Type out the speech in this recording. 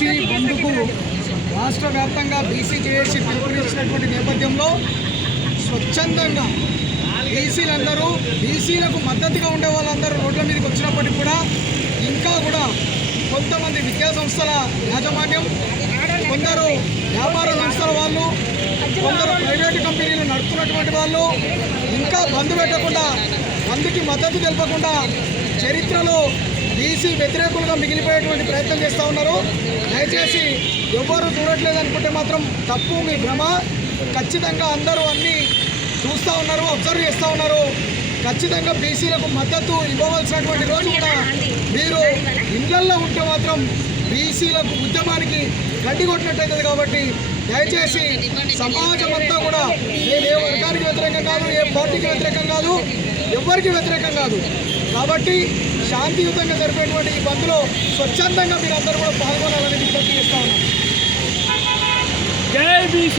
BC బంధుకు రాష్ట్ర వ్యాప్తంగా బీసీ జేఏసీ పిలుపునిచ్చినటువంటి నేపథ్యంలో స్వచ్ఛందంగా బీసీలందరూ బీసీలకు మద్దతుగా ఉండే వాళ్ళందరూ రోడ్ల మీదకి వచ్చినప్పటికీ కూడా ఇంకా కూడా కొంతమంది విద్యా సంస్థల యాజమాన్యం, కొందరు వ్యాపార సంస్థల వాళ్ళు, కొందరు ప్రైవేటు కంపెనీలు నడుపుతున్నటువంటి వాళ్ళు ఇంకా బంద్ పెట్టకుండా, బంద్కి మద్దతు తెలపకుండా చరిత్రలో బీసీ వ్యతిరేకులుగా మిగిలిపోయేటువంటి ప్రయత్నం చేస్తూ ఉన్నారు. దయచేసి ఎవరు చూడట్లేదు అనుకుంటే మాత్రం తప్పు, మీ భ్రమ. ఖచ్చితంగా అందరూ అన్నీ చూస్తూ ఉన్నారు, అబ్జర్వ్ చేస్తూ ఉన్నారు. ఖచ్చితంగా బీసీలకు మద్దతు ఇవ్వవలసినటువంటి రోజు కూడా మీరు ఇళ్లల్లో ఉంటే మాత్రం బీసీలకు ఉద్యమానికి గడ్డి కొట్టినట్టయితుంది. కాబట్టి దయచేసి సమాజం అంతా కూడా, నేను ఏ వర్గానికి వ్యతిరేకం కాదు, ఏ పార్టీకి వ్యతిరేకం కాదు, ఎవరికి వ్యతిరేకం కాదు. కాబట్టి శాంతియుతంగా జరిపేటువంటి ఈ బంద్లో స్వచ్ఛందంగా మీరు అందరూ కూడా పాల్గొనాలని విజ్ఞప్తి చేస్తా ఉన్నాను.